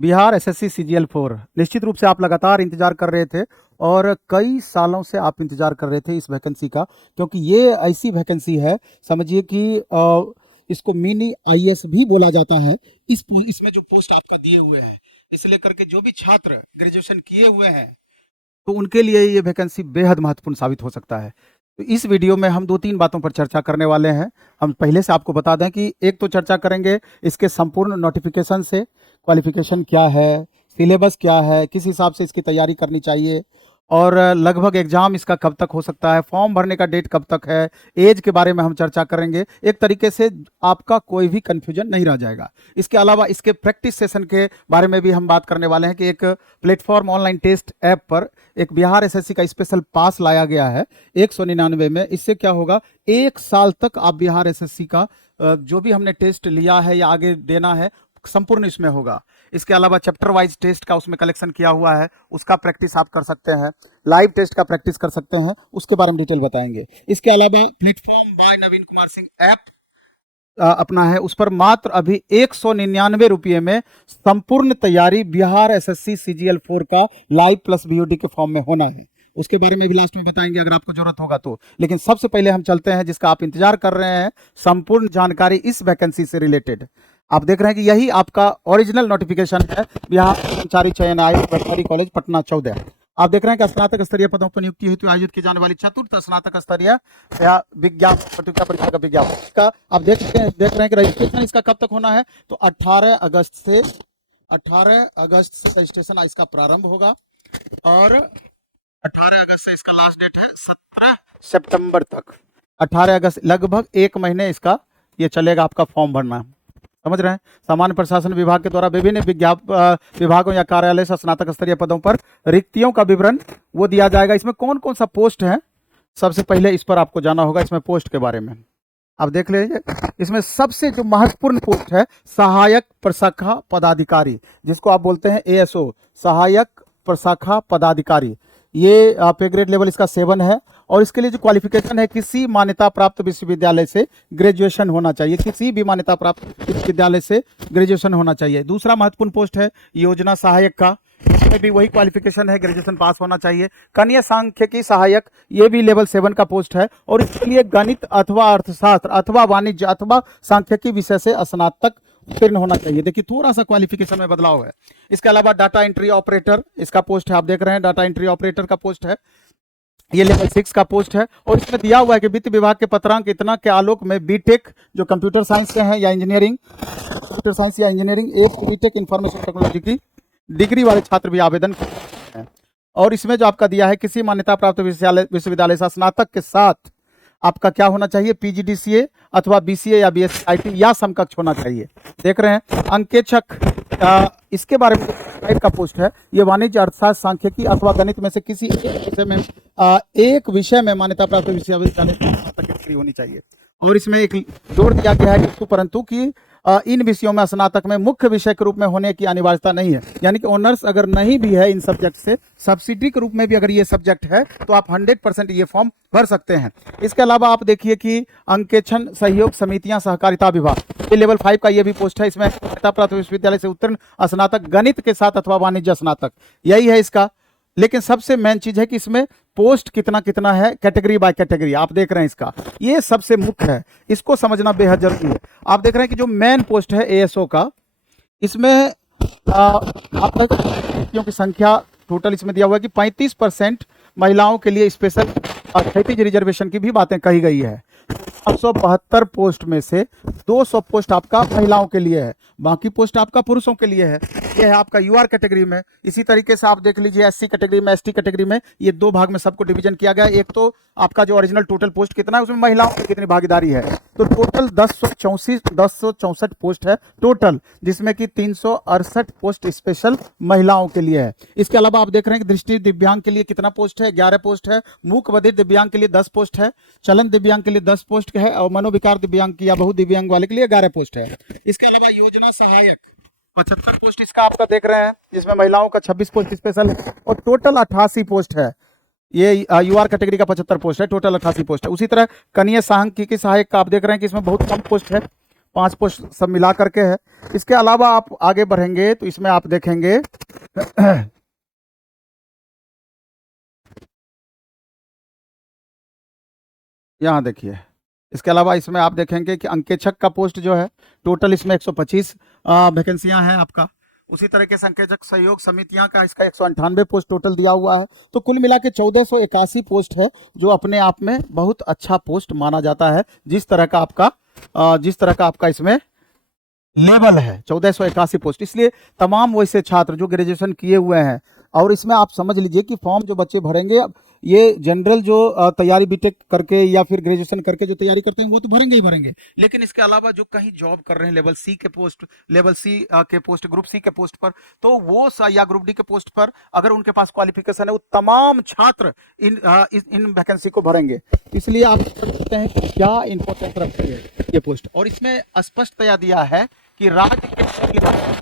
Bihar SSC CGL 4 निश्चित रूप से आप लगातार इंतजार कर रहे थे और कई सालों से आप इंतजार कर रहे थे इस वैकेंसी का, क्योंकि ये ऐसी वैकेंसी है, समझिए कि इसको मिनी आईएएस भी बोला जाता है। इसमें जो पोस्ट आपका दिए हुए हैं, इसलिए करके जो भी छात्र ग्रेजुएशन किए हुए हैं तो उनके लिए ये वैकेंसी बेहद महत्वपूर्ण साबित हो सकता है। तो इस वीडियो में हम 2-3 बातों पर चर्चा करने वाले हैं। हम पहले से आपको बता दें कि एक तो चर्चा करेंगे इसके संपूर्ण नोटिफिकेशन से, क्वालिफिकेशन क्या है, सिलेबस क्या है, किस हिसाब से इसकी तैयारी करनी चाहिए और लगभग एग्जाम इसका कब तक हो सकता है, फॉर्म भरने का डेट कब तक है, एज के बारे में हम चर्चा करेंगे। एक तरीके से आपका कोई भी कंफ्यूजन नहीं रह जाएगा। इसके अलावा इसके प्रैक्टिस सेशन के बारे में भी हम बात करने वाले हैं कि एक प्लेटफॉर्म ऑनलाइन टेस्ट ऐप पर एक बिहार एसएससी का स्पेशल पास लाया गया है 199 में। इससे क्या होगा, 1 साल तक आप बिहार एसएससी का जो भी हमने टेस्ट लिया है या आगे देना है संपूर्ण इसमें होगा। इसके अलावा चैप्टर वाइज टेस्ट का उसमें कलेक्शन किया हुआ है, उसका प्रैक्टिस आप कर सकते हैं, लाइव टेस्ट का प्रैक्टिस कर सकते हैं, उसके बारे में डिटेल बताएंगे। इसके अलावा प्लेटफॉर्म बाय नवीन कुमार सिंह ऐप अपना है, उस पर मात्र अभी 199 रुपये में संपूर्ण तैयारी बिहार एसएससी सीजीएल 4 का लाइव प्लस बीओडी के फॉर्म में होना है। उसके बारे में भी लास्ट में बताएंगे अगर आपको जरूरत होगा तो। लेकिन सबसे पहले हम चलते हैं जिसका आप इंतजार कर रहे हैं, संपूर्ण जानकारी इस वैकेंसी से रिलेटेड। आप देख रहे हैं कि यही आपका ओरिजिनल नोटिफिकेशन है बिहार कर्मचारी चयन आयोग, वेटनरी कॉलेज पटना 14। आप देख रहे हैं कि स्नातक स्तरीय पदों पर नियुक्ति हेतु आयोजित की जाने वाली चतुर्थ स्नातक स्तरीय विज्ञापन प्रतियोगिता परीक्षा का विज्ञापन का आप देख रहे हैं कि रजिस्ट्रेशन इसका कब तक होना है, तो 18 अगस्त से रजिस्ट्रेशन इसका प्रारंभ होगा और 18 अगस्त से इसका लास्ट डेट है 17 सितंबर तक। 18 अगस्त, लगभग 1 महीने इसका ये चलेगा आपका फॉर्म भरना। समझ रहे हैं। सामान्य प्रशासन विभाग के द्वारा विभिन्न विभागों या कार्यालय से स्नातक स्तरीय पदों पर रिक्तियों का विवरण वो दिया जाएगा। इसमें कौन कौन सा पोस्ट है, सबसे पहले इस पर आपको जाना होगा। इसमें पोस्ट के बारे में आप देख लीजिए। इसमें सबसे जो महत्वपूर्ण पोस्ट है सहायक प्रशाखा पदाधिकारी, जिसको आप बोलते हैं एएसओ, सहायक प्रशाखा पदाधिकारी। ये पे ग्रेड लेवल इसका 7 है और इसके लिए जो क्वालिफिकेशन है, किसी मान्यता प्राप्त विश्वविद्यालय से ग्रेजुएशन होना चाहिए, किसी भी मान्यता प्राप्त विश्वविद्यालय से ग्रेजुएशन होना चाहिए। दूसरा महत्वपूर्ण पोस्ट है योजना सहायक का, इसमें भी वही क्वालिफिकेशन है, ग्रेजुएशन पास होना चाहिए। कन्या सांख्यिकी सहायक, ये भी लेवल 7 का पोस्ट है और इसके लिए गणित अथवा अर्थशास्त्र अथवा वाणिज्य अथवा सांख्यिकी विषय से स्नातक उत्तीर्ण होना चाहिए। देखिए थोड़ा सा क्वालिफिकेशन में बदलाव है। इसके अलावा डाटा एंट्री ऑपरेटर इसका पोस्ट है, आप देख रहे हैं डाटा एंट्री ऑपरेटर का पोस्ट है, ये लेवल 6 का पोस्ट है और इसमें दिया हुआ है कि वित्त विभाग के पत्रांक इतना के आलोक में बीटेक जो कंप्यूटर साइंस से हैं या इंजीनियरिंग, कंप्यूटर साइंस या इंजीनियरिंग, एक बीटेक इंफॉर्मेशन टेक्नोलॉजी की डिग्री वाले छात्र भी आवेदन कर सकते हैं। और इसमें जो आपका दिया है किसी मान्यता प्राप्त विश्वविद्यालय से स्नातक के साथ आपका क्या होना चाहिए, पीजीडीसीए अथवा बीसीए या बीएससी आईटी या समकक्ष होना चाहिए। देख रहे हैं अंकेक्षक, इसके बारे में टाइप का पोस्ट है, ये वाणिज्य अर्थशास्त्र सांख्यिकी अथवा गणित में से किसी एक विषय में मान्यता प्राप्त विश्वविद्यालय से स्नातक की डिग्री होनी चाहिए। और इसमें एक जोड़ दिया गया है कि परंतु कि इन विषयों में स्नातक में मुख्य विषय के रूप में होने की अनिवार्यता नहीं है, यानी कि ऑनर्स अगर नहीं भी है इन सब्जेक्ट से, सब्सिडी के रूप में भी अगर ये सब्जेक्ट है तो आप 100% ये फॉर्म भर सकते हैं। इसके अलावा आप देखिए कि अंकेक्षण सहयोग समितियां सहकारिता विभाग, ये लेवल 5 का ये भी पोस्ट है। इसमें मान्यता प्राप्त विश्वविद्यालय से उत्तीर्ण स्नातक गणित के साथ अथवा वाणिज्य स्नातक, यही है इसका। लेकिन सबसे मेन चीज है कि इसमें पोस्ट कितना कितना है, कैटेगरी बाय कैटेगरी आप देख रहे हैं इसका, ये सबसे मुख्य है, इसको समझना बेहद जरूरी है। आप देख रहे हैं कि जो मेन पोस्ट है एएसओ का, इसमें आपका व्यक्तियों की संख्या टोटल इसमें दिया हुआ है कि 35% महिलाओं के लिए स्पेशल क्षैतिज रिजर्वेशन की भी बातें कही गई है। 772 पोस्ट में से 200 पोस्ट आपका महिलाओं के लिए है, बाकी पोस्ट आपका पुरुषों के लिए है। ये है आपका यूआर कैटेगरी में। इसी तरीके से आप देख लीजिए एससी कैटेगरी में, एसटी कैटेगरी में, ये 2 भाग में सबको डिवीजन किया गया है। एक तो आपका जो ओरिजिनल टोटल पोस्ट कितना है, उसमें महिलाओं की कितनी भागीदारी है, तो टोटल 1064 पोस्ट है टोटल, जिसमें कि 368 पोस्ट स्पेशल महिलाओं के लिए है। इसके अलावा आप देख रहे हैं कि दृष्टि दिव्यांग के लिए कितना पोस्ट है, 11 पोस्ट है। मूक बधिर दिव्यांग के लिए 10 पोस्ट है। चलन दिव्यांग के लिए 10 पोस्ट है और मनोविकार दिव्यांग या बहु दिव्यांग वाले के लिए 11 पोस्ट है। इसके अलावा योजना सहायक 75 पोस्ट इसका आपका देख रहे हैं, जिसमें महिलाओं का 26 पोस्ट स्पेशल है और टोटल 88 पोस्ट है। ये यूआर कैटेगरी का 75 पोस्ट है, टोटल 88 पोस्ट है। उसी तरह कनीय सांख्यिकी सहायक का आप देख रहे हैं कि इसमें बहुत कम पोस्ट है, 5 पोस्ट सब मिला करके है। इसके अलावा आप आगे बढ़ेंगे तो इसमें आप देखेंगे यहाँ देखिए, इसके अलावा इसमें आप देखेंगे कि अंकेक्षक का पोस्ट जो है टोटल इसमें 125 वैकेंसियां हैं आपका। उसी तरीके से अंकेक्षक सहयोग समितियां का इसका 198 पोस्ट टोटल दिया हुआ है। तो कुल मिला के 1481 पोस्ट है, जो अपने आप में बहुत अच्छा पोस्ट माना जाता है। जिस तरह का आपका इसमें लेवल है 1481 पोस्ट, इसलिए तमाम वैसे छात्र जो ग्रेजुएशन किए हुए हैं, और इसमें आप समझ लीजिए कि फॉर्म जो बच्चे भरेंगे, ये जनरल जो तैयारी बीटेक करके या फिर ग्रेजुएशन करके जो तैयारी करते हैं वो तो भरेंगे ही भरेंगे, लेकिन इसके अलावा जो कहीं जॉब कर रहे हैं लेवल सी के पोस्ट, ग्रुप सी के पोस्ट पर, तो वो या ग्रुप डी के पोस्ट पर अगर उनके पास क्वालिफिकेशन है, वो तमाम छात्र इन वैकेंसी को भरेंगे। इसलिए आप सकते हैं कि क्या इंपॉर्टेंस रखती है ये पोस्ट। और इसमें स्पष्टतया दिया है कि राज्य के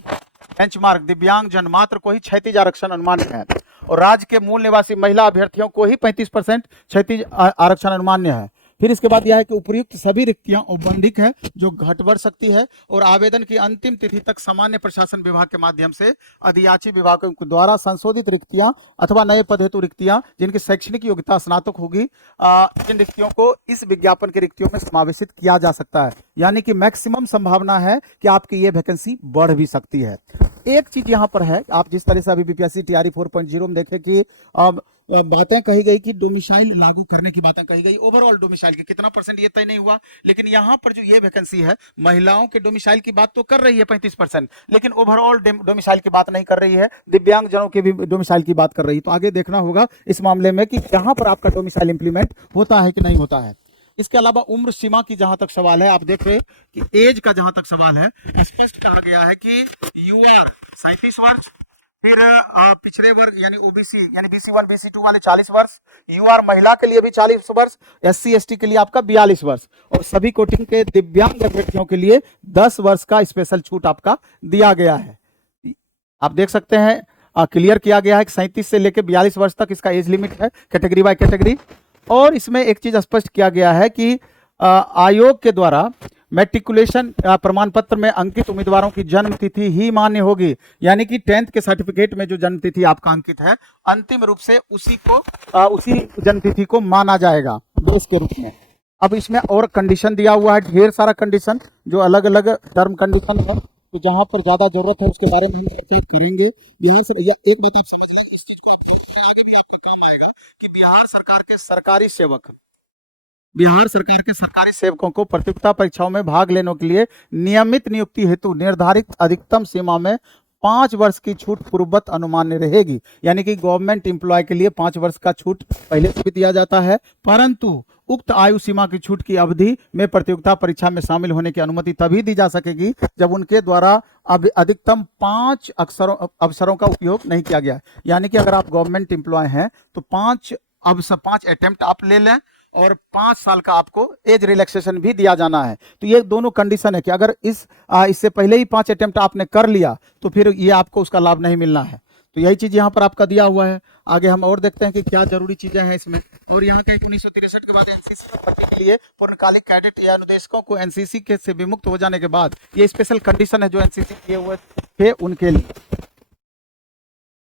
बेंचमार्क दिव्यांग जन मात्र को ही 36 आरक्षण अनुमान्य है, और राज्य के मूल निवासी महिला अभ्यर्थियों को ही 35% 36 आरक्षण अनुमान्य है। फिर इसके बाद यह है कि उपयुक्त सभी रिक्तियां औपबंधिक है, जो घट बढ़ सकती है, और आवेदन की अंतिम तिथि तक सामान्य प्रशासन विभाग के माध्यम से अधियाची विभाग द्वारा संशोधित रिक्तियां अथवा नए पद हेतु रिक्तियां जिनकी शैक्षणिक योग्यता स्नातक होगी, इन रिक्तियों को इस विज्ञापन की रिक्तियों में समावेशित किया जा सकता है। यानी कि मैक्सिमम संभावना है कि आपकी ये वैकेंसी बढ़ भी सकती है। एक चीज यहां पर है, आप जिस तरह से अभी बीपीएससी टीआरई 4.0 में देखें कि बातें कही गई कि डोमिसाइल लागू करने की बातें कही गई, ओवरऑल डोमिसाइल की कितना परसेंट ये तय नहीं हुआ, लेकिन यहां पर जो ये वैकेंसी है महिलाओं के डोमिसाइल की बात तो कर रही है 35%, लेकिन ओवरऑल डोमिसाइल की बात नहीं कर रही है, दिव्यांग जनों के भी डोमिसाइल की बात कर रही है। तो आगे देखना होगा इस मामले में कि यहां पर आपका डोमिसाइल इंप्लीमेंट होता है कि नहीं होता है। इसके अलावा उम्र सीमा की जहां तक सवाल है, आप देख रहे कि एज का जहां तक सवाल है, स्पष्ट कहा गया है कि यूआर 37 वर्ष, फिर पिछड़े वर्ग यानी ओबीसी यानी BC1 BC2 वाले 40 वर्ष, यूआर महिला के लिए भी 40 वर्ष, SC ST के लिए आपका 42 वर्ष, और सभी कोटिंग के दिव्यांग अभ्यर्थियों के लिए 10 वर्ष का स्पेशल छूट आपका दिया गया है। आप देख सकते हैं क्लियर किया गया है कि 37 से लेकर 42 वर्ष तक इसका एज लिमिट है, कैटेगरी बाय कैटेगरी। और इसमें एक चीज स्पष्ट किया गया है कि आयोग के द्वारा मैट्रिकुलेशन प्रमाण पत्र में अंकित उम्मीदवारों की जन्म तिथि ही मान्य होगी, यानी कि 10th के सर्टिफिकेट में जो जन्म तिथि आपका अंकित है, अंतिम रूप से उसी जन्म तिथि को माना जाएगा देश के रूप में। अब इसमें और कंडीशन दिया हुआ है, ढेर सारा कंडीशन, जो अलग अलग टर्म कंडीशन है, तो जहां पर ज्यादा जरूरत है उसके बारे में हम चर्चा करेंगे। बिहार से एक बात आप समझ लें, इस चीज को आगे भी आपका काम आएगा कि बिहार सरकार के सरकारी सेवकों को प्रतियोगिता परीक्षाओं में भाग लेने के लिए नियमित नियुक्ति हेतु निर्धारित अधिकतम सीमा में 5 वर्ष की छूट पूर्ववत अनुमान्य रहेगी। यानी कि गवर्नमेंट एम्प्लॉय के लिए 5 वर्ष का छूट पहले से भी दिया जाता है, परंतु उक्त आयु सीमा की छूट की अवधि में प्रतियोगिता परीक्षा में शामिल होने की अनुमति तभी दी जा सकेगी जब उनके द्वारा अब अधिकतम 5 अवसरों का उपयोग नहीं किया गया। यानी कि अगर आप गवर्नमेंट एम्प्लॉय हैं तो 5 अटेम्प्ट आप ले लें, और 5 साल का आपको एज रिलैक्सेशन भी दिया जाना है। तो ये दोनों कंडीशन है कि अगर इससे पहले ही 5 अटेम्प्ट आपने कर लिया तो फिर ये आपको उसका लाभ नहीं मिलना है। तो यही चीज यहाँ पर आपका दिया हुआ है। आगे हम और देखते हैं कि क्या जरूरी चीजें हैं इसमें। और यहाँ का 1963 के बाद एनसीसी में भर्ती के लिए पूर्णकालिक कैडेट या अनुदेशकों को एनसीसी के से विमुक्त हो जाने के बाद ये स्पेशल कंडीशन है जो एनसीसी किए हुए थे उनके लिए।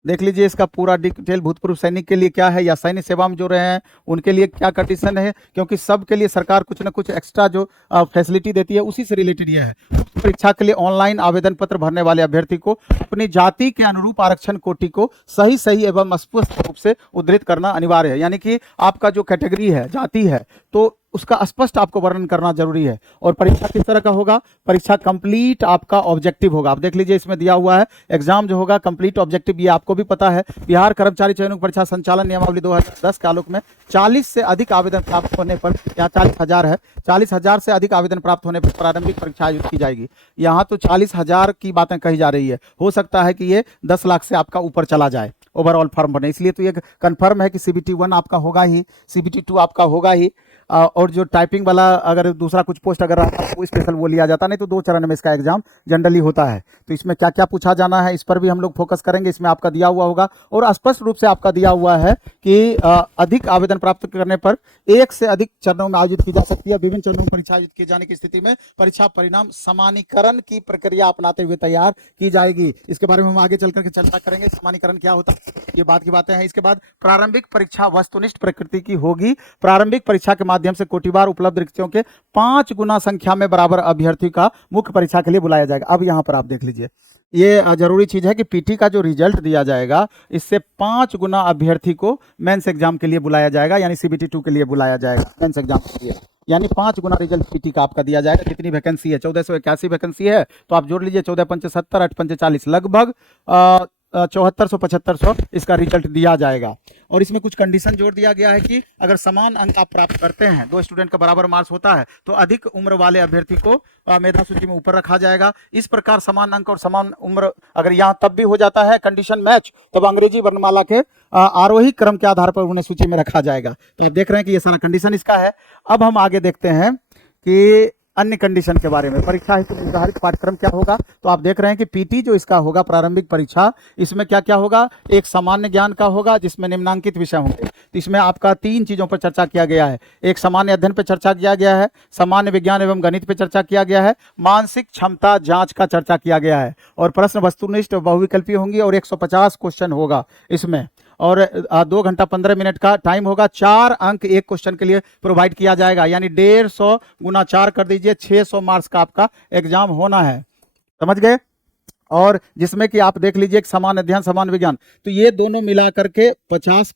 देख लीजिए इसका पूरा डिटेल, भूतपूर्व सैनिक के लिए क्या है या सैन्य सेवा में जो रहे हैं उनके लिए क्या कंडीशन है, क्योंकि सबके लिए सरकार कुछ ना कुछ एक्स्ट्रा जो फैसिलिटी देती है उसी से रिलेटेड ये है। परीक्षा के लिए ऑनलाइन आवेदन पत्र भरने वाले अभ्यर्थी को अपनी जाति के अनुरूप आरक्षण कोटि को सही एवं स्पष्ट रूप से उद्धृत करना अनिवार्य है। यानी कि आपका जो कैटेगरी है, जाति है, तो उसका स्पष्ट आपको वर्णन करना जरूरी है। और परीक्षा किस तरह का होगा, परीक्षा कंप्लीट आपका ऑब्जेक्टिव होगा। आप देख लीजिए इसमें दिया हुआ है एग्जाम जो होगा कंप्लीट ऑब्जेक्टिव, ये आपको भी पता है। बिहार कर्मचारी चयन परीक्षा संचालन नियमावली 2010 के आलोक में 40 से अधिक आवेदन प्राप्त होने पर, यहाँ 40,000 है, 40,000 से अधिक आवेदन प्राप्त होने पर प्रारंभिक परीक्षा आयोजित की जाएगी। यहाँ तो 40,000 की बातें कही जा रही है, हो सकता है कि ये 10 लाख से आपका ऊपर चला जाए ओवरऑल फॉर्म बने। इसलिए तो ये कंफर्म है कि CBT 1 आपका होगा ही, CBT 2 आपका होगा ही। और जो टाइपिंग वाला अगर दूसरा कुछ पोस्ट अगर रहता तो स्पेशल वो लिया जाता, नहीं तो 2 चरण में इसका एग्जाम जनरली होता है। तो इसमें क्या क्या पूछा जाना है इस पर भी हम लोग फोकस करेंगे। इसमें आपका दिया हुआ होगा और स्पष्ट रूप से आपका दिया हुआ है कि अधिक आवेदन प्राप्त करने पर 1 से अधिक चरणों में आयोजित की जा सकती है। विभिन्न चरणों में परीक्षा आयोजित किए जाने की स्थिति में परीक्षा परिणाम समानीकरण की प्रक्रिया अपनाते हुए तैयार की जाएगी। इसके बारे में हम आगे चल करके चर्चा करेंगे, समानीकरण क्या होता है, ये बात की बातें हैं। इसके बाद प्रारंभिक परीक्षा वस्तुनिष्ठ प्रकृति की होगी। प्रारंभिक परीक्षा के माध्यम से कोटिवार उपलब्ध रिक्तियों के 5 गुना संख्या में बराबर अभ्यर्थी का मुख्य परीक्षा के लिए बुलाया जाएगा। अब यहाँ पर आप देख लीजिए, ये जरूरी चीज है कि पीटी का जो रिजल्ट दिया जाएगा इससे 5 गुना अभ्यर्थी को मेंस एग्जाम के लिए बुलाया जाएगा, यानी सीबीटी 2 के लिए बुलाया जाएगा मेंस एग्जाम के लिए, यानी 5 गुना रिजल्ट पीटी का आपका दिया जाएगा। कितनी वैकेंसी है? 1481 वैकेंसी है, तो आप जोड़ लीजिए 14 पंचे 70, 8 पंचे 40, लगभग 7400-7500 इसका रिजल्ट दिया जाएगा। और इसमें कुछ कंडीशन जोड़ दिया गया है कि अगर समान अंक आप प्राप्त करते हैं, 2 स्टूडेंट का बराबर मार्क्स होता है, तो अधिक उम्र वाले अभ्यर्थी को मेधा सूची में ऊपर रखा जाएगा। इस प्रकार समान अंक और समान उम्र अगर यहाँ तब भी हो जाता है कंडीशन मैच, तब अंग्रेजी वर्णमाला के आरोही क्रम के आधार पर उन्हें सूची में रखा जाएगा। तो आप देख रहे हैं कि ये सारा कंडीशन इसका है। अब हम आगे देखते हैं कि अन्य कंडीशन के बारे में। परीक्षा हेतु निर्धारित पाठ्यक्रम क्या होगा? तो आप देख रहे हैं कि पीटी जो इसका होगा प्रारंभिक परीक्षा, इसमें क्या क्या होगा? एक सामान्य ज्ञान का होगा जिसमें निम्नांकित विषय होंगे। तो इसमें आपका 3 चीजों पर चर्चा किया गया है। एक सामान्य अध्ययन पर चर्चा किया गया है, सामान्य विज्ञान एवं गणित पर चर्चा किया गया है, मानसिक क्षमता जांच का चर्चा किया गया है, और प्रश्न वस्तुनिष्ठ बहुविकल्पी होंगी और 150 क्वेश्चन होगा इसमें, और 2 घंटा 15 मिनट का टाइम होगा। 4 अंक एक क्वेश्चन के लिए प्रोवाइड किया जाएगा, यानी 150 गुना 4 कर दीजिए, 600 मार्क्स का आपका एग्जाम होना है। समझ गए? और जिसमें कि आप देख लीजिए समान अध्ययन समान विज्ञान, तो ये दोनों मिला करके 50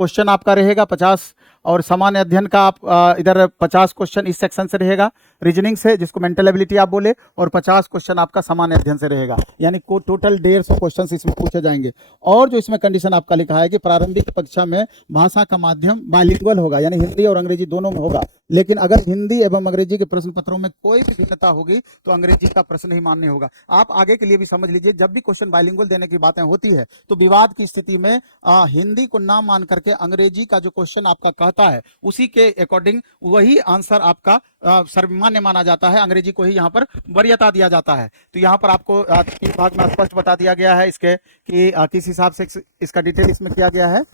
क्वेश्चन आपका रहेगा, 50, और सामान्य अध्ययन का आप इधर 50 क्वेश्चन इस सेक्शन से रहेगा, रीजनिंग से जिसको मेंटल एबिलिटी आप बोले, और 50 क्वेश्चन आपका सामान्य अध्ययन से रहेगा, यानी को टोटल 150 क्वेश्चन इसमें पूछे जाएंगे। और जो इसमें कंडीशन आपका लिखा है कि प्रारंभिक परीक्षा में भाषा का माध्यम बाइलिंगुअल होगा, यानी हिंदी और अंग्रेजी दोनों में होगा, लेकिन अगर हिंदी एवं अंग्रेजी के प्रश्न पत्रों में कोई भी भिन्नता होगी तो अंग्रेजी का प्रश्न ही मान्य होगा। आप आगे के लिए भी समझ लीजिए, जब भी क्वेश्चन बाइलिंगुअल देने की बातें होती है तो विवाद की स्थिति में हिंदी को ना मान करके अंग्रेजी का जो क्वेश्चन आपका कहता है उसी के अकॉर्डिंग वही आंसर आपका सर्वमान्य माना जाता है, अंग्रेजी को ही यहाँ पर वरीयता दिया जाता है। तो यहाँ पर आपको 3 भाग में स्पष्ट बता दिया गया है इसके कि किस हिसाब से इसका डिटेल इसमें किया गया है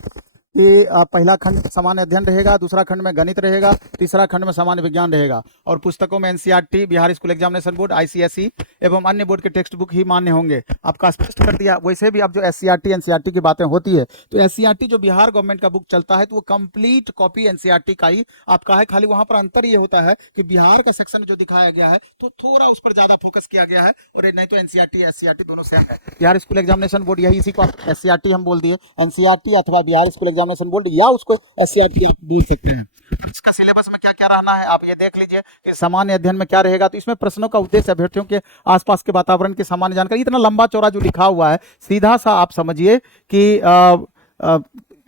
कि पहला खंड सामान्य अध्ययन रहेगा, दूसरा खंड में गणित रहेगा, तीसरा खंड में सामान्य विज्ञान रहेगा, और पुस्तकों में NCERT, Bihar school examination board, ICSE एवं अन्य बोर्ड के टेक्स्ट बुक ही मान्य होंगे। आपका स्पष्ट कर दिया। वैसे भी अब जो एससीईआरटी एनसीईआरटी की बातें होती है तो एससीईआरटी जो बिहार गवर्नमेंट का बुक चलता है तो वो कंप्लीट कॉपी एनसीईआरटी का ही आपका है, खाली वहां पर अंतर ये होता है कि बिहार का सेक्शन जो दिखाया गया है तो थोड़ा उस पर ज्यादा फोकस किया गया है, और नहीं तो एनसीईआरटी एससीईआरटी दोनों सेम है। बिहार स्कूल एग्जामिनेशन बोर्ड यही, इसी को एससीईआरटी हम बोल दिए, एनसीईआरटी अथवा बिहार स्कूल एग्जामिनेशन बोर्ड या उसको एससीईआरटी आप बोल सकते हैं। इसका सिलेबस में क्या क्या रहना है आप ये देख लीजिए कि सामान्य अध्ययन में क्या रहेगा। तो इसमें प्रश्नों का उद्देश्य अभ्यर्थियों के आसपास के वातावरण की सामान्य जानकारी, इतना लंबा चौड़ा जो लिखा हुआ है, सीधा सा आप समझिए कि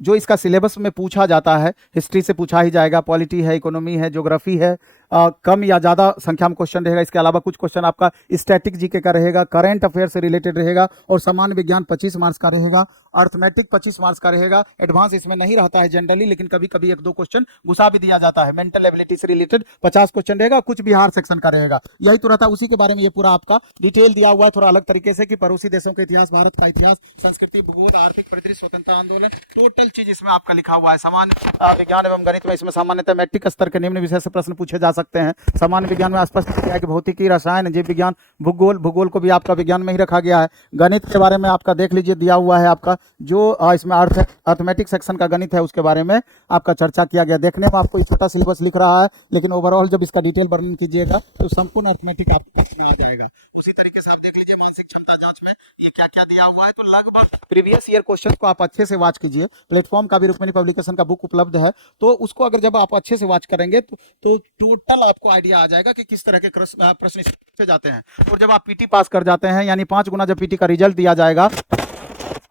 जो इसका सिलेबस में पूछा जाता है, हिस्ट्री से पूछा ही जाएगा, पॉलिटी है, इकोनॉमी है, ज्योग्राफी है, कम या ज़्यादा संख्या में क्वेश्चन रहेगा। इसके अलावा कुछ क्वेश्चन आपका स्टैटिक जीके का रहेगा, करंट अफेयर से रिलेटेड रहेगा, और सामान्य विज्ञान 25 मार्क्स का रहेगा, अर्थमेटिक 25 मार्क्स का रहेगा। एडवांस इसमें नहीं रहता है जनरली, लेकिन कभी कभी 1-2 क्वेश्चन घुसा भी दिया जाता है। मेंटल एबिलिटी से रिलेटेड 50 क्वेश्चन रहेगा, कुछ बिहार सेक्शन का रहेगा। यही तो रहता है, उसी के बारे में ये पूरा आपका डिटेल दिया हुआ है थोड़ा अलग तरीके से, कि पड़ोसी देशों के इतिहास, भारत का इतिहास, संस्कृति, भूगोल, आर्थिक परिदृश्य, स्वतंत्रता आंदोलन, टोटल चीज इसमें आपका लिखा हुआ है। सामान्य विज्ञान एवं गणित में इसमें सामान्यतः मैट्रिक स्तर के निम्न विषय से प्रश्न पूछे जा सकते हैं। सामान्य विज्ञान में स्पष्ट किया है कि भौतिकी, रसायन, जीव विज्ञान, भूगोल को भी आपका विज्ञान में ही रखा गया है। गणित के बारे में आपका देख लीजिए, दिया हुआ है आपका जो इसमें अर्थमेटिक सेक्शन का गणित है उसके बारे में आपका चर्चा किया गया। देखने में आपको छोटा सिलेबस लिख रहा है, लेकिन ओवरऑल जब इसका डिटेल वर्णन कीजिएगा तो संपूर्ण अर्थमेटिक आपको मिल जाएगा। उसी तरीके से आप देख लीजिए मानसिक क्षमता जांच में ये क्या क्या दिया हुआ है। तो लगभग प्रीवियस ईयर क्वेश्चन को आप अच्छे से वॉच कीजिए। प्लेटफॉर्म का भी रुक्मिणी पब्लिकेशन का बुक उपलब्ध है, तो उसको अगर जब आप अच्छे से वॉच करेंगे तो टोटल आपको आइडिया आ जाएगा कि किस तरह के प्रश्न से जाते हैं। और जब आप पीटी पास कर जाते हैं, यानी 5 गुना जब पीटी का रिजल्ट दिया जाएगा,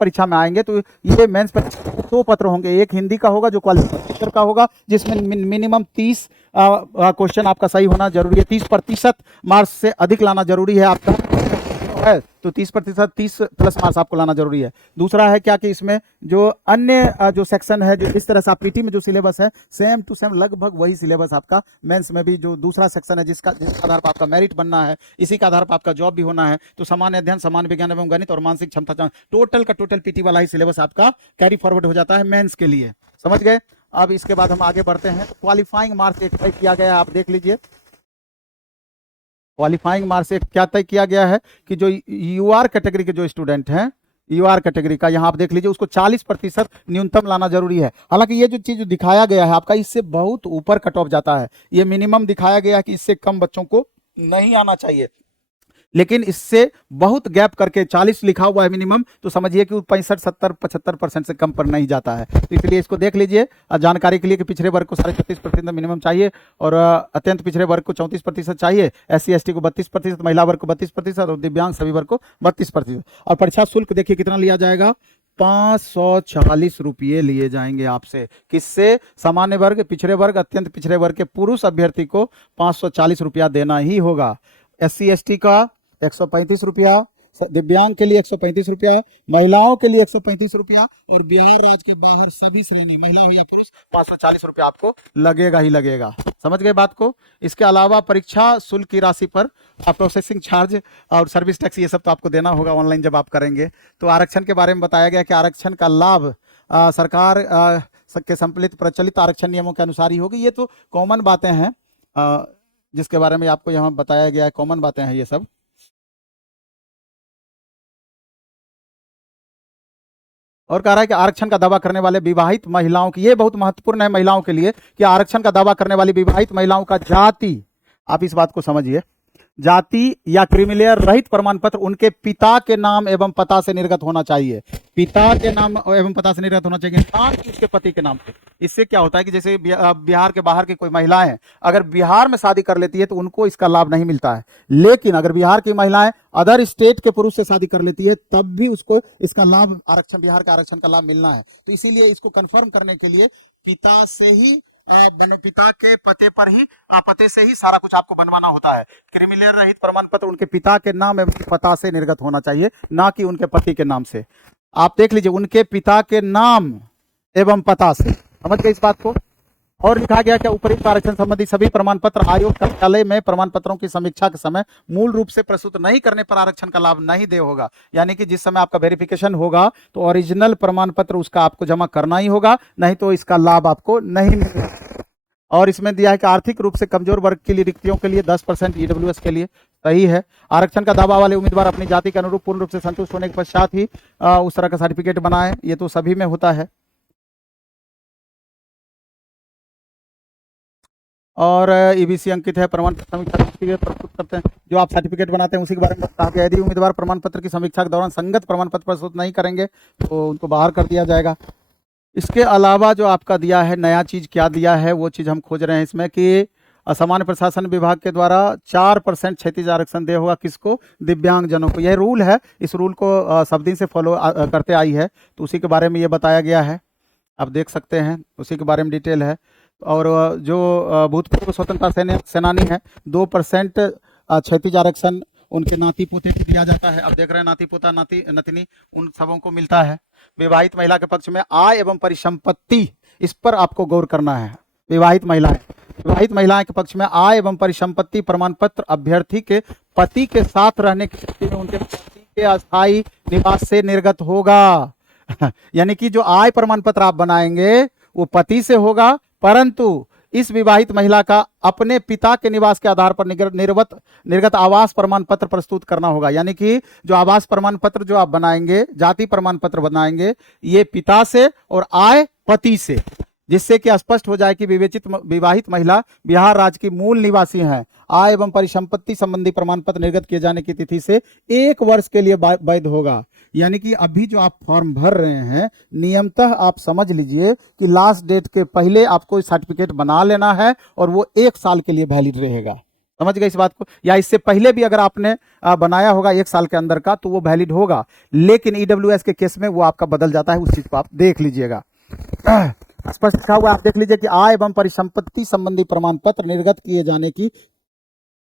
परीक्षा में आएंगे तो ये मेंस परीक्षा 2 पत्र होंगे। एक हिंदी का होगा जो क्वालिफायर का होगा, जिसमें मिनिमम 30 क्वेश्चन आपका सही होना जरूरी है, 30% मार्क्स से अधिक लाना जरूरी है आपका है। तो 30%, 30 प्लस मार्क्स आपको लाना जरूरी है। दूसरा है क्या कि इसमें जो अन्य जो सेक्शन है, जो इस तरह से आप पीटी में जो सिलेबस है सेम टू सेम लगभग वही सिलेबस आपका मेंस में भी जो दूसरा सेक्शन है, जिसका आधार पर आपका मेरिट बनना है, इसी के आधार पर आपका जॉब भी होना है। तो सामान्य अध्ययन, सामान्य विज्ञान एवं गणित और मानसिक क्षमता, टोटल का टोटल पीटी वाला ही सिलेबस आपका कैरी फॉरवर्ड हो जाता है मेंस के लिए। समझ गए? अब इसके बाद हम आगे बढ़ते हैं। क्वालिफाइंग मार्क्स एक तय किया गया है, आप देख लीजिए। क्वालिफाइंग मार्क्स एक क्या तय किया गया है कि जो यूआर कैटेगरी के जो स्टूडेंट हैं, यूआर कैटेगरी का यहाँ आप देख लीजिए, उसको 40% न्यूनतम लाना जरूरी है। हालांकि ये जो चीज दिखाया गया है आपका, इससे बहुत ऊपर कट ऑफ जाता है। ये मिनिमम दिखाया गया है कि इससे कम बच्चों को नहीं आना चाहिए, लेकिन इससे बहुत गैप करके 40 लिखा हुआ है मिनिमम, तो समझिए कि 65, 70, 75% से कम पर नहीं जाता है। तो इसलिए इसको देख लीजिए जानकारी के लिए कि पिछड़े वर्ग को 34.5% मिनिमम चाहिए, और अत्यंत पिछड़े वर्ग को 34% चाहिए, SC ST को 32%, महिला वर्ग को 32% और दिव्यांग सभी वर्ग को 32%। और परीक्षा शुल्क देखिए कितना लिया जाएगा, 540 रुपये लिए जाएंगे आपसे। किससे? सामान्य वर्ग, पिछड़े वर्ग, अत्यंत पिछड़े वर्ग के पुरुष अभ्यर्थी को 540 रुपया देना ही होगा। SC ST का 135 रुपया, दिव्यांग के लिए 135 रुपया, महिलाओं के लिए 135 रुपया, और बिहार राज्य के बाहर सभी श्रेणी महिला या पुरुष 540 रुपया आपको लगेगा ही लगेगा। समझ गए बात को? इसके अलावा परीक्षा शुल्क की राशि पर प्रोसेसिंग चार्ज और सर्विस टैक्स, ये सब तो आपको देना होगा ऑनलाइन जब आप करेंगे। तो आरक्षण के बारे में बताया गया कि आरक्षण का लाभ सरकार के संकलित प्रचलित आरक्षण नियमों के अनुसार ही होगी। ये तो कॉमन बातें हैं जिसके बारे में आपको यहाँ बताया गया है, कॉमन बातें हैं ये सब। और कह रहा है कि आरक्षण का दावा करने वाले विवाहित महिलाओं की, ये बहुत महत्वपूर्ण है महिलाओं के लिए, कि आरक्षण का दावा करने वाली विवाहित महिलाओं का जाति, आप इस बात को समझिए, जाति या क्रिमिलेयर रहित प्रमाण पत्र उनके पिता के नाम एवं पता से निर्गत होना चाहिए। पिता के नाम एवं पता से निर्गत होना चाहिए, ना कि उसके पति के नाम से। इससे क्या होता है कि जैसे बिहार के बाहर की कोई महिलाएं अगर बिहार में शादी कर लेती है तो उनको इसका लाभ नहीं मिलता है, लेकिन अगर बिहार की महिलाएं अदर स्टेट के पुरुष से शादी कर लेती है तब भी उसको इसका लाभ, आरक्षण, बिहार का आरक्षण का लाभ मिलना है। तो इसीलिए इसको कंफर्म करने के लिए पिता से ही, पिता के पते पर ही, पते से ही सारा कुछ आपको बनवाना होता है। क्रिमिलेयर रहित प्रमाण पत्र उनके पिता के नाम एवं पता से निर्गत होना चाहिए, ना कि उनके पति के नाम से। आप देख लीजिए, उनके पिता के नाम एवं पता से। समझ गए इस बात को? और लिखा गया क्या, उपयुक्त आरक्षण संबंधी सभी प्रमाण पत्र आयोग कार्यालय में प्रमाण पत्रों की समीक्षा के समय मूल रूप से प्रस्तुत नहीं करने पर आरक्षण का लाभ नहीं दे होगा। यानी कि जिस समय आपका वेरिफिकेशन होगा तो ओरिजिनल प्रमाण पत्र उसका आपको जमा करना ही होगा, नहीं तो इसका लाभ आपको नहीं मिलेगा। और इसमें दिया है कि आर्थिक रूप से कमजोर वर्ग के लिए, रिक्तियों के लिए 10% EWS के लिए सही है। आरक्षण का दावा वाले उम्मीदवार अपनी जाति के अनुरूप पूर्ण रूप से संतुष्ट होने के पश्चात ही उस तरह का सर्टिफिकेट बनाए। ये तो सभी में होता है। और EBC अंकित है, प्रमाण पत्र समीक्षा प्रस्तुत करते हैं। जो आप सर्टिफिकेट बनाते हैं उसी के बारे में कहा गया। यदि उम्मीदवार प्रमाण पत्र की समीक्षा के दौरान संगत प्रमाण पत्र प्रस्तुत नहीं करेंगे तो उनको बाहर कर दिया जाएगा। इसके अलावा जो आपका दिया है, नया चीज क्या दिया है वो चीज हम खोज रहे हैं इसमें, कि सामान्य प्रशासन विभाग के द्वारा 4% क्षैतिज आरक्षण दे होगा किसको, दिव्यांग जनों को। यह रूल है, इस रूल को सब दिन से फॉलो करते आई है, तो उसी के बारे में ये बताया गया है, आप देख सकते हैं, उसी के बारे में डिटेल है। और जो भूतपूर्व स्वतंत्रता सेनानी है 2% क्षैतिज आरक्षण उनके नाती पोते को दिया जाता है। अब देख रहे हैं नाती पोता, नाती नतनी, उन सबों को मिलता है। विवाहित महिला के पक्ष में आय एवं परिसंपत्ति, इस पर आपको गौर करना है। विवाहित महिलाएं के पक्ष में आय एवं परिसंपत्ति प्रमाण पत्र अभ्यर्थी के पति के साथ रहने की स्थिति में उनके पति के अस्थायी निवास से निर्गत होगा। यानी कि जो आय प्रमाण पत्र आप बनाएंगे वो पति से होगा, परंतु इस विवाहित महिला का अपने पिता के निवास के आधार पर निर्गत आवास प्रमाण पत्र प्रस्तुत करना होगा। यानी कि जो आवास प्रमाण पत्र जो आप बनाएंगे, जाति प्रमाण पत्र बनाएंगे, ये पिता से और आय पति से, जिससे कि स्पष्ट हो जाए कि विवाहित महिला बिहार राज्य की मूल निवासी हैं। आय एवं परिसंपत्ति संबंधी प्रमाण पत्र निर्गत किए जाने की तिथि से 1 वर्ष के लिए वैध होगा। यानी कि अभी जो आप फॉर्म भर रहे हैं, नियमतः आप समझ लीजिए कि लास्ट डेट के पहले आपको सर्टिफिकेट बना लेना है और वो 1 साल के लिए वैलिड रहेगा। समझ गए इस बात को? या इससे पहले भी अगर आपने बनाया होगा 1 साल के अंदर का तो वो वैलिड होगा, लेकिन EWS के केस में वो आपका बदल जाता है। उस चीज को आप देख लीजिएगा, स्पष्ट लिखा हुआ आप देख लीजिए कि आय एवं परिसंपत्ति संबंधी प्रमाण पत्र निर्गत किए जाने की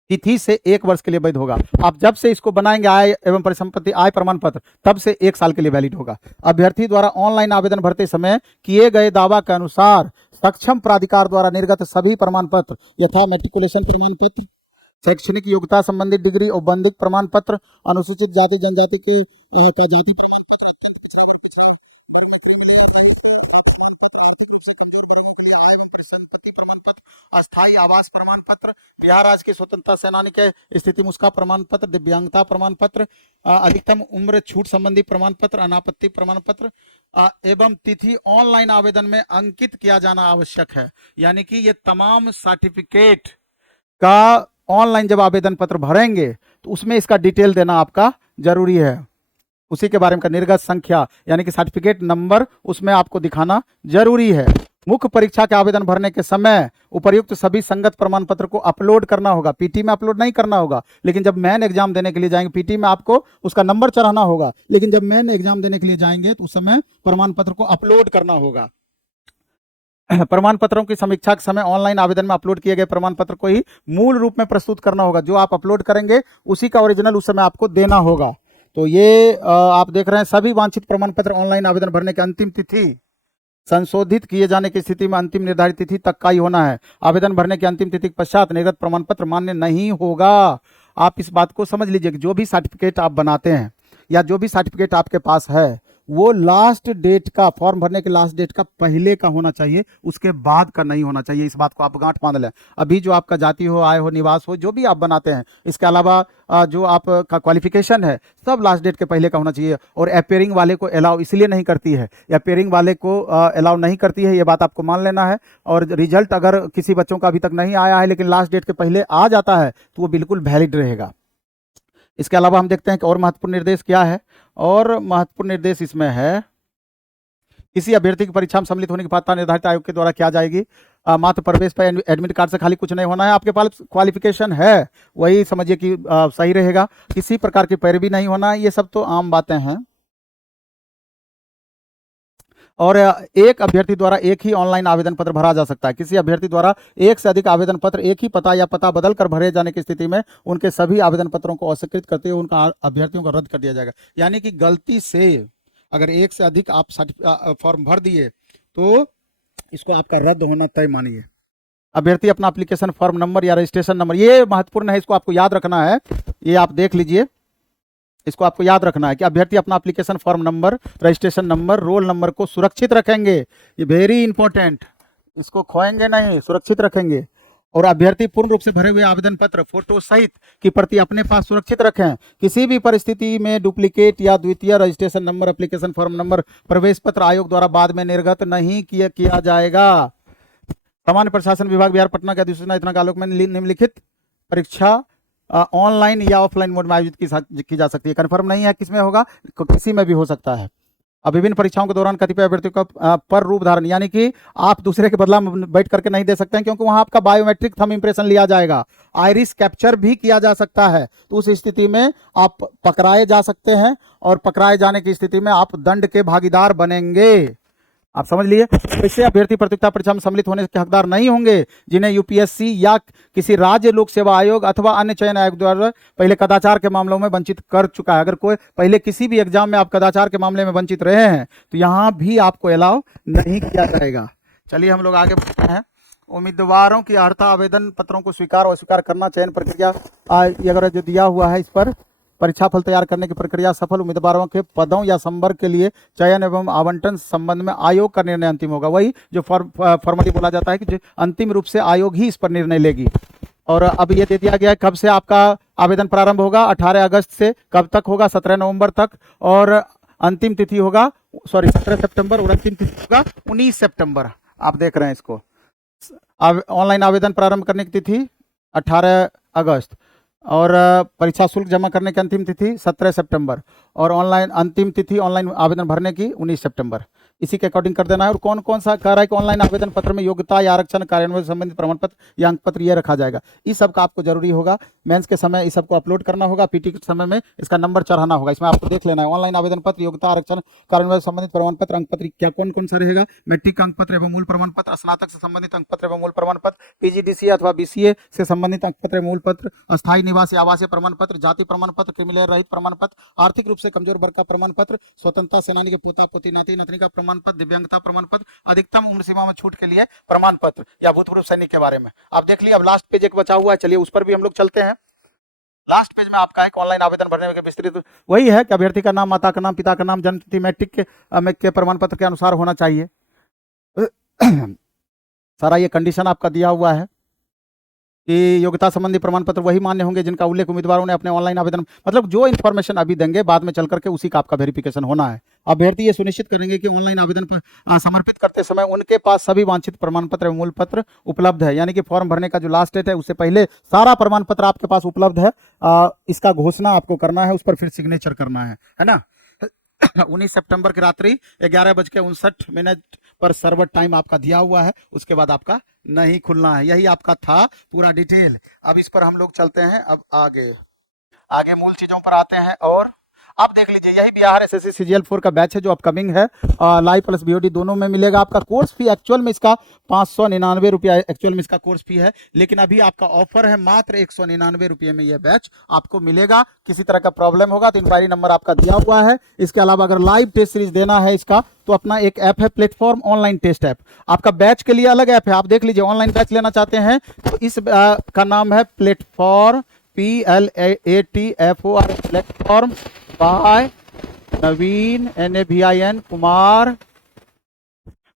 तिथि से 1 वर्ष के लिए वैध होगा। आप जब से इसको बनाएंगे आय एवं परिसंपत्ति आय प्रमाण पत्र, तब से 1 साल के लिए वैलिड होगा। अभ्यर्थी द्वारा ऑनलाइन आवेदन भरते समय किए गए दावा के अनुसार सक्षम प्राधिकार द्वारा निर्गत सभी प्रमाण पत्र यथा मेट्रिकुलेशन प्रमाण पत्र, शैक्षणिक योग्यता संबंधित डिग्री, औपबंधिक प्रमाण पत्र, अनुसूचित जाति जनजाति के का जाति अस्थायी आवास प्रमाण पत्र, बिहार राज्य के स्वतंत्रता सेनानी के स्थिति मुस्का प्रमाण पत्र, दिव्यांगता प्रमाण पत्र, अधिकतम उम्र छूट संबंधी प्रमाण पत्र, अनापत्ति प्रमाण पत्र एवं तिथि ऑनलाइन आवेदन में अंकित किया जाना आवश्यक है। यानी कि ये तमाम सर्टिफिकेट का ऑनलाइन जब आवेदन पत्र भरेंगे तो उसमें इसका डिटेल देना आपका जरूरी है। उसी के बारे में का निर्गत संख्या यानी कि सर्टिफिकेट नंबर उसमें आपको दिखाना जरूरी है। मुख्य परीक्षा के आवेदन भरने के समय उपर्युक्त सभी संगत प्रमाण पत्र को अपलोड करना होगा। पीटी में अपलोड नहीं करना होगा, लेकिन जब मेन एग्जाम देने के लिए जाएंगे, पीटी में आपको उसका नंबर चढ़ाना होगा, लेकिन जब मेन एग्जाम देने के लिए जाएंगे तो उस समय प्रमाण पत्र को अपलोड करना होगा। प्रमाण पत्रों की समीक्षा के समय ऑनलाइन आवेदन में अपलोड किए गए प्रमाण पत्र को ही मूल रूप में प्रस्तुत करना होगा। जो आप अपलोड करेंगे उसी का ओरिजिनल उस समय आपको देना होगा। तो ये आप देख रहे हैं सभी वांछित प्रमाण पत्र ऑनलाइन आवेदन भरने की अंतिम तिथि संशोधित किए जाने की स्थिति में अंतिम निर्धारित तिथि तक का ही होना है। आवेदन भरने की अंतिम तिथि के पश्चात निर्गत प्रमाण पत्र मान्य नहीं होगा। आप इस बात को समझ लीजिए कि जो भी सर्टिफिकेट आप बनाते हैं या जो भी सर्टिफिकेट आपके पास है वो लास्ट डेट का, फॉर्म भरने के लास्ट डेट का पहले का होना चाहिए, उसके बाद का नहीं होना चाहिए। इस बात को आप गांठ बांध लें। अभी जो आपका जाति हो, आय हो, निवास हो, जो भी आप बनाते हैं, इसके अलावा जो आपका क्वालिफिकेशन है, सब लास्ट डेट के पहले का होना चाहिए। और अपेयरिंग वाले को अलाउ इसलिए नहीं करती है, अपेयरिंग वाले को अलाउ नहीं करती है, ये बात आपको मान लेना है। और रिजल्ट अगर किसी बच्चों का अभी तक नहीं आया है लेकिन लास्ट डेट के पहले आ जाता है तो वो बिल्कुल वैलिड रहेगा। इसके अलावा हम देखते हैं कि और महत्वपूर्ण निर्देश क्या है। और महत्वपूर्ण निर्देश इसमें है, किसी अभ्यर्थी की परीक्षा में सम्मिलित होने की पात्रता निर्धारित आयोग के द्वारा किया जाएगी। मात्र प्रवेश पर एडमिट कार्ड से खाली कुछ नहीं होना है। आपके पास क्वालिफिकेशन है वही समझिए कि सही रहेगा। किसी प्रकार की पैरवी नहीं होना है। ये सब तो आम बातें हैं। और एक अभ्यर्थी द्वारा एक ही ऑनलाइन आवेदन पत्र भरा जा सकता है। किसी अभ्यर्थी द्वारा एक से अधिक आवेदन पत्र एक ही पता या पता बदल कर भरे जाने की स्थिति में उनके सभी आवेदन पत्रों को अस्वीकृत करते हुए उनका अभ्यर्थियों को रद्द कर दिया जाएगा। यानी कि गलती से अगर एक से अधिक आप फॉर्म भर दिए तो इसको आपका रद्द होना तय मानिए। अभ्यर्थी अपना एप्लीकेशन फॉर्म नंबर या रजिस्ट्रेशन नंबर, ये महत्वपूर्ण है, इसको आपको याद रखना है। ये आप देख लीजिए, इसको आपको याद रखना है कि अभ्यर्थी अपना application form number, registration number, roll number को सुरक्षित रखेंगे। ये वेरी इंपॉर्टेंट, इसको खोएंगे नहीं, सुरक्षित रखेंगे। और अभ्यर्थी पूर्ण रूप से भरे हुए आवेदन पत्र फोटो सहित की प्रति अपने पास सुरक्षित रखें। किसी भी परिस्थिति में डुप्लीकेट या द्वितीय registration number, application form number, प्रवेश पत्र आयोग द्वारा बाद में निर्गत नहीं किया जाएगा। सामान्य प्रशासन विभाग बिहार पटना के अधिसूचना इतना आलोक में निम्नलिखित परीक्षा ऑनलाइन या ऑफलाइन मोड में आयोजित की जा सकती है। कन्फर्म नहीं है किसमें होगा, किसी में भी हो सकता है। अब विभिन्न परीक्षाओं के दौरान कतिपय अभ्यर्थियों का पर रूप धारण, यानी कि आप दूसरे के बदला में बैठ करके नहीं दे सकते हैं क्योंकि वहां आपका बायोमेट्रिक थंब इंप्रेशन लिया जाएगा। आइरिस कैप्चर भी किया जा सकता है, तो उस स्थिति में आप पकड़ाए जा सकते हैं और पकड़ाए जाने की स्थिति में आप दंड के भागीदार बनेंगे। आप समझ लिए। इससे अभ्यर्थी प्रतियोगिता परीक्षा में सम्मिलित होने के हकदार नहीं होंगे जिन्हें यूपीएससी या किसी राज्य लोक सेवा आयोग अथवा अन्य चयन आयोग द्वारा पहले कदाचार के मामलों में वंचित कर चुका है। अगर कोई पहले किसी भी एग्जाम में आप कदाचार के मामले में वंचित रहे हैं तो यहाँ भी आपको अलाउ नहीं किया जाएगा। चलिए हम लोग आगे बढ़ते हैं। उम्मीदवारों की अर्हता आवेदन पत्रों को स्वीकार और अस्वीकार करना, चयन प्रक्रिया अगर जो दिया हुआ है इस पर परीक्षा फल तैयार करने की प्रक्रिया, सफल उम्मीदवारों के पदों या संवर्ग के लिए चयन एवं आवंटन संबंध में आयोग का निर्णय अंतिम होगा। वही जो फॉर्मली बोला जाता है कि जो अंतिम रूप से आयोग ही इस पर निर्णय लेगी। और अब ये दे दिया गया है कब से आपका आवेदन प्रारंभ होगा, 18 अगस्त से कब तक होगा, 17 नवंबर तक। और अंतिम तिथि होगा 17 सितंबर और अंतिम तिथि होगा 19 सितंबर। आप देख रहे हैं इसको। ऑनलाइन आवेदन प्रारंभ करने की तिथि 18 अगस्त और परीक्षा शुल्क जमा करने की अंतिम तिथि 17 सितंबर और ऑनलाइन अंतिम तिथि ऑनलाइन आवेदन भरने की 19 सितंबर। इसी के अकॉर्डिंग कर देना है। और कौन कौन सा कह रहा है कि ऑनलाइन आवेदन पत्र में योग्यता या आरक्षण कार्यान्वयन से संबंधित प्रमाण पत्र या अंक पत्र ये रखा जाएगा। इस सब का आपको जरूरी होगा, मेंस के समय इस सब को अपलोड करना होगा, पीटी के समय में इसका नंबर चढ़ाना होगा। इसमें आपको देख लेना है ऑनलाइन आवेदन पत्र, योग्यता, आरक्षण, कार्यान्वयन से संबंधित प्रमाण पत्र, अंक पत्र क्या कौन कौन सा रहेगा। मैट्रिक अंक पत्र एवं मूल प्रमाण पत्र, स्नातक से संबंधित अंक पत्र एवं मूल प्रमाण पत्र, पीजीडीसीए अथवा बीसीए से संबंधित अंक पत्र एवं मूल पत्र, अस्थायी निवासी आवासीय प्रमाण पत्र, जाति प्रमाण पत्र, क्रिमिनल रहित प्रमाण पत्र, आर्थिक रूप से कमजोर वर्ग का प्रमाण पत्र, स्वतंत्रता सेनानी के पोता पोती नाती नातनी का प्रमाण पत्र, दिव्यांगता प्रमाण पत्र, अधिकतम उम्र सीमा में छूट के लिए प्रमाण पत्र या भूतपूर्व सैनिक के बारे में आप देख लिया। अब लास्ट पेज एक बचा हुआ है, चलिए उस पर भी हम लोग चलते हैं। लास्ट पेज में आपका एक ऑनलाइन आवेदन भरने के विस्तृत वही है कि अभ्यर्थी का नाम, माता का नाम, पिता का नाम, जन्म तिथि मैट्रिक के प्रमाण पत्र के अनुसार होना चाहिए। सारा ये कंडीशन आपका दिया हुआ है कि योग्यता संबंधी प्रमाण पत्र वही मान्य होंगे जिनका उल्लेख उम्मीदवारों ने अपने ऑनलाइन आवेदन, मतलब जो इन्फॉर्मेशन अभी देंगे बाद में चल करके उसी का आपका वेरिफिकेशन होना है। अभ्यर्थी ये सुनिश्चित करेंगे कि ऑनलाइन आवेदन पर समर्पित करते समय उनके पास सभी वांछित प्रमाण पत्र एवं मूल पत्र उपलब्ध है, यानी कि फॉर्म भरने का जो लास्ट डेट है उससे पहले सारा प्रमाण पत्र आपके पास उपलब्ध है। इसका घोषणा आपको करना है, उस पर फिर सिग्नेचर करना है ना। 19 सितंबर की रात्रि 11:59 पर सर्वर टाइम आपका दिया हुआ है, उसके बाद आपका नहीं खुलना है। यही आपका था पूरा डिटेल। अब इस पर हम लोग चलते हैं। अब आगे मूल चीजों पर आते हैं। और आप देख लीजिए यही बिहार एसएससी सीजीएल 4 का बैच है जो अपकमिंग है, लाइव प्लस बीओडी दोनों में मिलेगा। आपका कोर्स फी एक्चुअल में इसका 599 रुपया एक्चुअल में इसका कोर्स फी है, लेकिन अभी आपका ऑफर है मात्र 199 रुपये में यह बैच आपको मिलेगा। किसी तरह का प्रॉब्लम होगा तो इंक्वायरी नंबर आपका दिया हुआ है। इसके अलावा अगर लाइव टेस्ट सीरीज देना है इसका तो अपना एक ऐप है प्लेटफॉर्म ऑनलाइन टेस्ट ऐप, आपका बैच के लिए अलग ऐप है। आप देख लीजिए ऑनलाइन बैच लेना चाहते हैं तो इस का नाम है प्लेटफॉर्म PLATFOR प्लेटफॉर्म बाय नवीन NAVIN कुमार।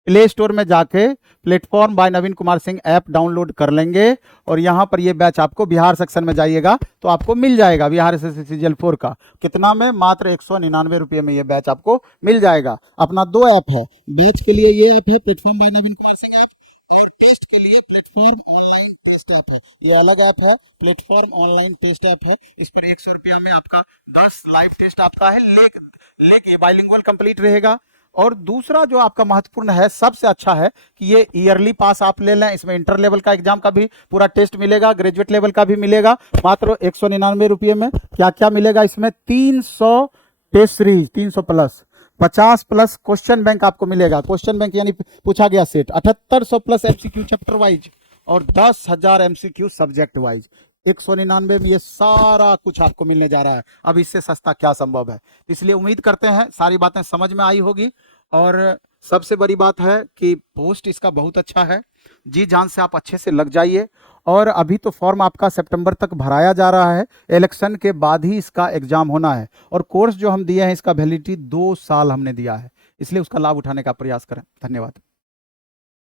प्ले स्टोर में जाके प्लेटफॉर्म बाय नवीन कुमार सिंह ऐप डाउनलोड कर लेंगे और यहाँ पर ये बैच आपको बिहार सेक्शन में जाइएगा तो आपको मिल जाएगा। बिहार एसएससी सीजीएल 4 का कितना में, मात्र 199 रुपये में ये बैच आपको मिल जाएगा। अपना दो ऐप है, बैच के लिए ये ऐप है प्लेटफॉर्म बाय नवीन कुमार सिंह ऐप, और टेस्ट के लिए प्लेटफॉर्म ऑनलाइन टेस्ट ऐप है। ये अलग ऐप है, प्लेटफॉर्म ऑनलाइन टेस्ट ऐप है। इस पर 100 रुपया में आपका 10 लाइव टेस्ट आपका है, लेकिन ये बाइलिंगुअल कंप्लीट रहेगा। और दूसरा जो आपका महत्वपूर्ण है, सबसे अच्छा है कि ये ईयरली पास आप ले लें। इसमें इंटर लेवल का एग्जाम का भी पूरा टेस्ट मिलेगा, ग्रेजुएट लेवल का भी मिलेगा, मात्र 199 रुपये में। क्या क्या मिलेगा इसमें, 300 test series, 300 plus 50 plus question bank आपको मिलेगा। क्वेश्चन बैंक यानी पूछा गया set, 7800 plus MCQ chapter wise और 10,000 एमसीक्यू सब्जेक्ट वाइज। 199 में ये सारा कुछ आपको मिलने जा रहा है। अब इससे सस्ता क्या संभव है। इसलिए उम्मीद करते हैं सारी बातें समझ में आई होगी। और सबसे बड़ी बात है कि पोस्ट इसका बहुत अच्छा है, जी जान से आप अच्छे से लग जाइए। और अभी तो फॉर्म आपका सितंबर तक भराया जा रहा है, इलेक्शन के बाद ही इसका एग्जाम होना है। और कोर्स जो हम दिए हैं इसका वैलिडिटी 2 साल हमने दिया है, इसलिए उसका लाभ उठाने का प्रयास करें। धन्यवाद।